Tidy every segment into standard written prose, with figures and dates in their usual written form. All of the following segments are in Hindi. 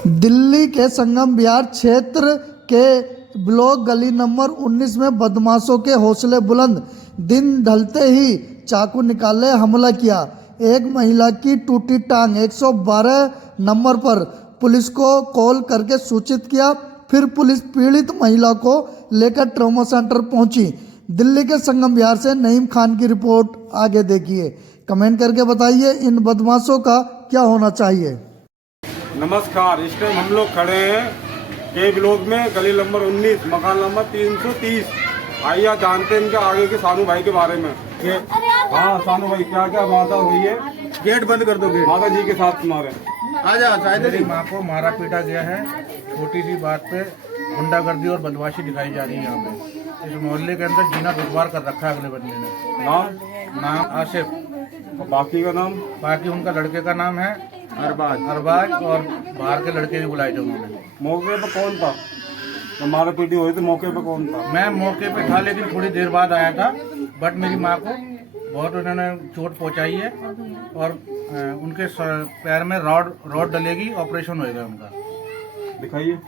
दिल्ली के संगम विहार क्षेत्र के ब्लॉक गली नंबर 19 में बदमाशों के हौसले बुलंद। दिन ढलते ही चाकू निकाले हमला किया। एक महिला की टूटी टांग 112 नंबर पर पुलिस को कॉल करके सूचित किया। फिर पुलिस पीड़ित महिला को लेकर ट्रॉमा सेंटर पहुंची। दिल्ली के संगम विहार से नईम खान की रिपोर्ट। आगे देखिए, कमेंट करके बताइए इन बदमाशों का क्या होना चाहिए। नमस्कार, इस टाइम हम लोग खड़े हैं के ब्लॉक में गली नंबर 19 मकान नंबर 330। आइए जानते हैं इनके आगे के सानू भाई के बारे में। हाँ सानू भाई, क्या क्या वारदात हुई है? गेट बंद कर दो। गेट माता जी के साथ तुम्हारे आजा। मेरी माँ को मारा पीटा गया है। छोटी सी बात पे गुंडागर्दी और बदमाशी दिखाई जा रही है यहाँ पे। इस मोहल्ले के अंदर जीना दुश्वार कर रखा है अगले बंदे ने। नाम आसिफ। और बाकी का नाम? बाकी उनका लड़के का नाम है अरबाज और बाहर के लड़के भी बुलाए थे उन्होंने। मौके पे कौन था? हमारा पीटी हुई थी, मौके पे कौन था? मैं मौके पे था लेकिन थोड़ी देर बाद आया था। बट मेरी माँ को बहुत उन्होंने चोट पहुंचाई है और उनके पैर में रॉड डलेगी, ऑपरेशन होएगा उनका। दिखाइए।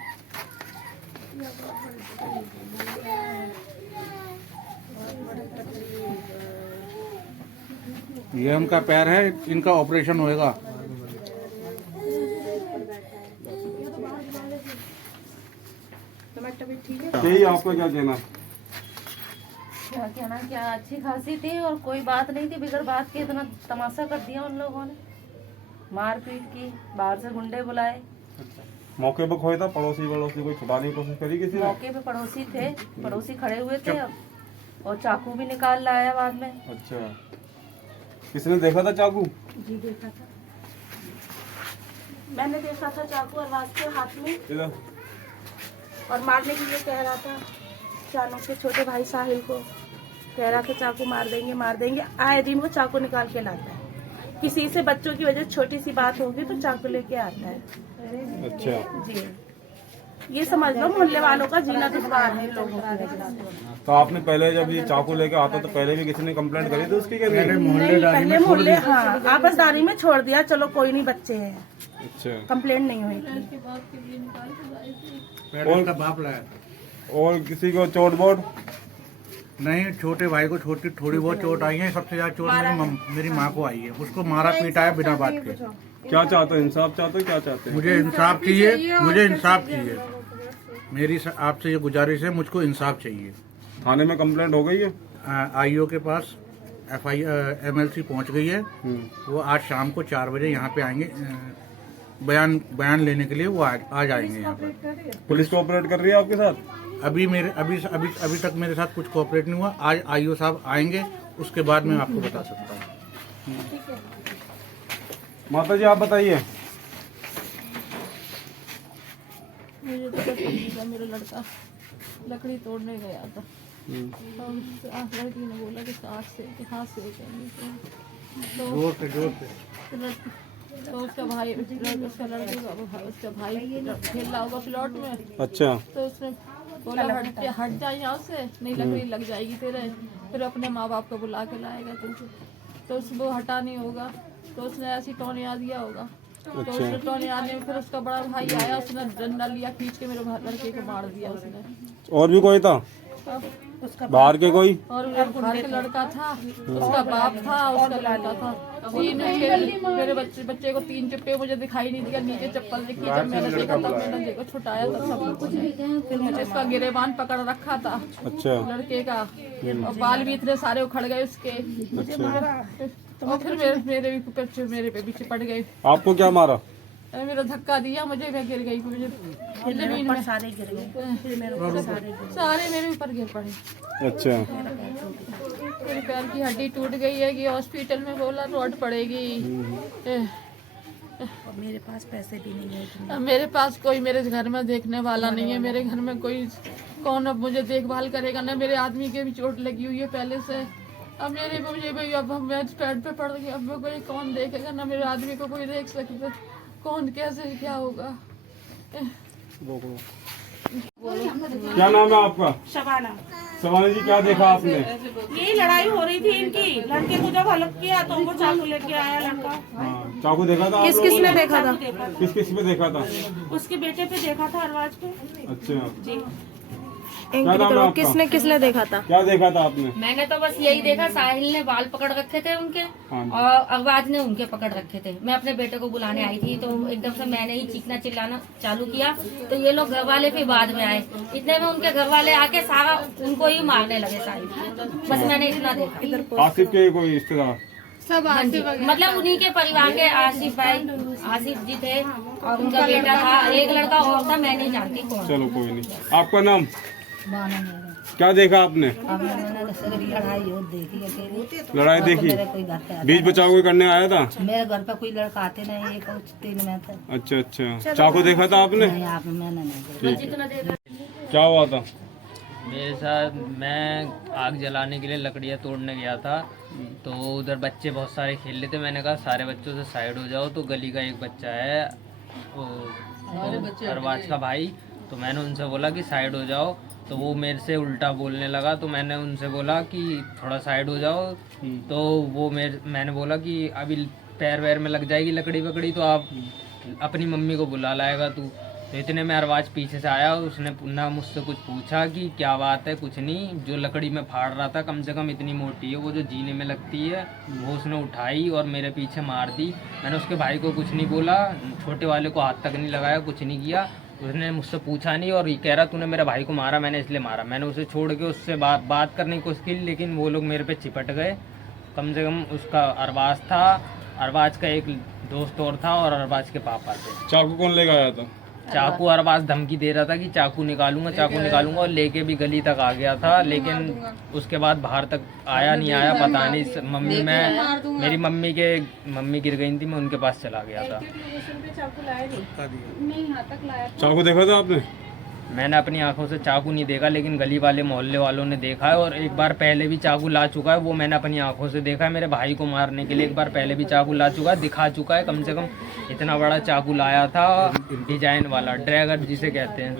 ये उनका पैर है, इनका ऑपरेशन होएगा। यही आपका क्या कहना? क्या कहना, क्या अच्छी खासी थी और कोई बात नहीं थी। बिगड़ बात के इतना तमाशा कर दिया उन लोगों ने, मारपीट की, बाहर से गुंडे बुलाए। मौके पर खोया था? पड़ोसी कोई छुड़ाने की कोशिश करी किसी ने? मौके पे पड़ोसी थे, पड़ोसी खड़े हुए थे और चाकू भी निकाल लाया बाद में। अच्छा, किसने देखा था चाकू? जी देखा था, मैंने देखा था चाकू अरबाज के हाथ में इधर। और मारने के लिए कह रहा था चानू के छोटे भाई साहिल को। कह रहा था चाकू मार देंगे। आए दिन वो चाकू निकाल के लाता है। किसी से बच्चों की वजह छोटी सी बात होगी तो चाकू लेके आता है। अच्छा जी, ये समझ लो मोहल्ले वालों का जीना दुश्वार है लोगों का। तो आपने पहले जब ये चाकू लेके आता तो पहले भी किसी ने कंप्लेंट करी थी उसकी? पहले मोहल्ले आपसदारी में छोड़ दिया, चलो कोई नहीं, बच्चे हैं। अच्छा, कंप्लेंट नहीं हुई थी। और का बाप लाया था। और किसी को चोट बोट? नहीं, छोटे भाई को थोड़ी बहुत चोट आई है। सबसे ज्यादा चोट मेरी माँ को आई है। उसको मारा पीटा है बिना बात के। क्या चाहते हो? इंसाफ चाहते हो? क्या चाहते हैं? मुझे इंसाफ चाहिए। मेरी आपसे ये गुजारिश है, मुझको इंसाफ चाहिए। थाने में कंप्लेंट हो गई है? आईओ के पास MLC पहुंच गई है। वो आज शाम को 4 बजे यहाँ पे आएंगे। बयान लेने के लिए वो आज आएंगे यहाँ पर। पुलिस कोऑपरेट कर रही है आपके साथ? अभी तक मेरे साथ कुछ कोऑपरेट नहीं हुआ। आज आईओ साहब आएंगे, उसके बाद मैं आपको बता सकता हूँ। माता जी आप बताइए। मुझे तो पता नहीं था, मेरा लड़का लकड़ी तोड़ने गया था और लड़की ने बोला कि हाथ से तो उसका भाई उसका खेल रहा होगा प्लॉट में। अच्छा, तो उसने बोला हट जा यहाँ से, नहीं लकड़ी लग जाएगी तेरे, फिर अपने माँ बाप को बुला के लाएगा तुझे। तो उसको हटा नहीं होगा तो उसने ऐसी टोनिया दिया होगा। तो उसने टोनिया आने में फिर उसका बड़ा भाई आया, उसने डंडा लिया, खींच के मेरे लड़के को मार दिया उसने। और भी कोई था बाहर के? कोई और बाहर के लड़का था, उसका बाप था, उसका लड़का था। मेरे बच्चे को 3 चिप्पे मुझे दिखाई नहीं दिया। नीचे चप्पल देखी, जब मैंने देखा तब मैंने देखो छुटाया था सब कुछ। फिर मुझे उसका गिरेबान पकड़ रखा था। अच्छा, लड़के का, और बाल भी इतने सारे उखड़ गए उसके। और फिर मेरे पे भी चिपट गए। आपको क्या मारा? मेरा धक्का दिया मुझे, मैं गिर गई। मुझे जमीन में सारे गिर गए, सारे मेरे ऊपर गिर पड़े। अच्छा, मेरे पैर की हड्डी टूट गई है कि हॉस्पिटल में बोला रॉड पड़ेगी। और मेरे पास पैसे भी नहीं है। मेरे पास कोई मेरे घर में देखने वाला नहीं है। मेरे घर में कोई कौन अब मुझे देखभाल करेगा? ना मेरे आदमी के भी चोट लगी हुई है पहले से। अब मुझे भाई अब मैं पेट पे पड़ गई, अब कोई कौन देखेगा? ना मेरे आदमी को कोई देख सकेगा, कौन कैसे क्या होगा? क्या नाम है आपका? शबाना। शिवानी जी क्या देखा आपने? यही लड़ाई हो रही थी इनकी, लड़के को जब हलक किया तो उनको चाकू लेके आया लड़का। हाँ, चाकू देखा था? किस किस ने देखा था? किस किस पे देखा था? उसके बेटे पे देखा था, अरवाज पे। अच्छा, जी। क्या नाम है आपका? किसने देखा था? क्या देखा था आपने? मैंने तो बस यही देखा, साहिल ने बाल पकड़ रखे थे उनके हाँ। और अरबाज ने उनके पकड़ रखे थे। मैं अपने बेटे को बुलाने आई थी तो एकदम से मैंने ही चीखना चिल्लाना चालू किया तो ये लोग घर वाले फिर बाद में आए। इतने में उनके घर वाले आके सारा उनको ही मारने लगे साहिल। बस मैंने इतना देखा। आसिफ के कोई रिश्तेदार? सब आसिफ मतलब उन्हीं के परिवार के आसिफ भाई, आसिफ जी थे और उनका बेटा था, एक लड़का और था, मैं नहीं जानती कौन। चलो कोई नहीं। आपका नाम? क्या देखा आपने? लड़ाई देखी? बीच बचाव कोई करने आया था? मेरे घर पर कोई लड़का आते नहीं, एक 3 में था। अच्छा अच्छा, चाकू देखा था आपने? मैंने क्या हुआ था? मेरे साथ मैं आग जलाने के लिए लकड़ियाँ तोड़ने गया था तो उधर बच्चे बहुत सारे खेल रहे थे। मैंने कहा सारे बच्चों से साइड हो जाओ। तो गली का एक बच्चा है वो अरबाज का भाई, तो मैंने उनसे बोला कि साइड हो जाओ तो वो मेरे से उल्टा बोलने लगा। तो मैंने उनसे बोला कि थोड़ा साइड हो जाओ तो वो मैंने बोला कि अभी पैर वैर में लग जाएगी लकड़ी वकड़ी तो आप अपनी मम्मी को बुला लाएगा तू। तो इतने में अरबाज पीछे से आया, उसने ना मुझसे कुछ पूछा कि क्या बात है, कुछ नहीं। जो लकड़ी में फाड़ रहा था कम से कम इतनी मोटी है, वो जो जीने में लगती है, वो उसने उठाई और मेरे पीछे मार दी। मैंने उसके भाई को कुछ नहीं बोला, छोटे वाले को हाथ तक नहीं लगाया, कुछ नहीं किया। उसने मुझसे पूछा नहीं और ये कह रहा तूने मेरे भाई को मारा, मैंने इसलिए मारा। मैंने उसे छोड़ के उससे बात करने की कोशिश की लेकिन वो लोग मेरे पे चिपट गए। कम से कम उसका अरबाज था, अरबाज का एक दोस्त और था और अरबाज के पापा थे। चाकू कौन लेकर आया था? चाकू अरबाज धमकी दे रहा था कि चाकू निकालूंगा और लेके भी गली तक आ गया था लेकिन उसके बाद बाहर तक आया नहीं आया पता नहीं। मेरी मम्मी गिर गई थी, मैं उनके पास चला गया था। चाकू देखा था आपने? मैंने अपनी आंखों से चाकू नहीं देखा लेकिन गली वाले मोहल्ले वालों ने देखा है और एक बार पहले भी चाकू ला चुका है, वो मैंने अपनी आंखों से देखा है। मेरे भाई को मारने के लिए एक बार पहले भी चाकू ला चुका है, दिखा चुका है। कम से कम इतना बड़ा चाकू लाया था, डिजाइन वाला, ड्रैगन जिसे कहते हैं।